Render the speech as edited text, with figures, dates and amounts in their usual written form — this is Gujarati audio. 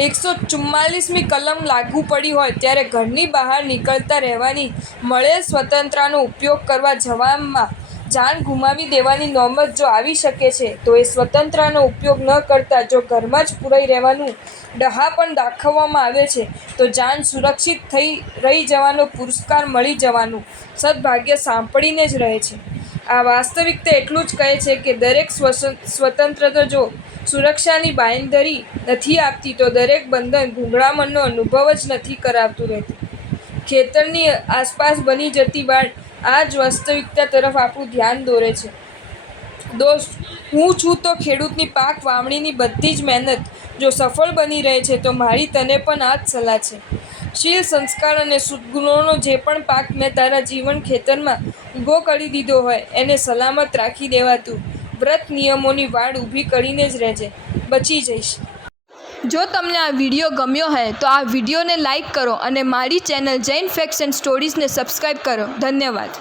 144મી કલમ લાગુ પડી હોય ત્યારે ઘરની બહાર નીકળતા રહેવાની મળેલ સ્વતંત્રતાનો ઉપયોગ કરવા જવામાં જાન ગુમાવી દેવાની નોબત જો આવી શકે છે તો એ સ્વતંત્રતાનો ઉપયોગ ન કરતા જો ઘરમાં જ પૂરાઈ રહેવાનું ડહાપણ દાખવવામાં આવે છે તો જાન સુરક્ષિત રહી જવાનો પુરસ્કાર મળી જવાનું સદભાગ્ય સાંપડીને જ રહે છે। આ વાસ્તવિકતા એટલું જ કહે છે કે દરેક સ્વતંત્રતા જો સુરક્ષાની બાંયધરી નથી આપતી તો દરેક બંધન ગૂંગળામણનો અનુભવ જ નથી કરાવતું રહેતું। ખેતરની આસપાસ બની જતી વાડ આ જ વાસ્તવિકતા તરફ આપણું ધ્યાન દોરે છે। દોસ્ત, હું છું તો ખેડૂતની પાક વાવણીની બધી જ મહેનત જો સફળ બની રહે છે તો મારી તને પણ આ જ સલાહ છે। શીલ, સંસ્કાર અને સદ્ગુણોનો જે પણ પાક મેં તારા જીવન ખેતરમાં ઊભો કરી દીધો હોય એને સલામત રાખી દેવાતું વ્રત નિયમોની વાડ ઊભી કરીને જ રહેજે, બચી જઈશ। જો તમને આ વિડીયો ગમ્યો હોય તો આ વિડીયોને લાઈક કરો અને મારી ચેનલ જૈન ફેક્ટ્સ એન્ડ સ્ટોરીઝને સબસ્ક્રાઈબ કરો। ધન્યવાદ।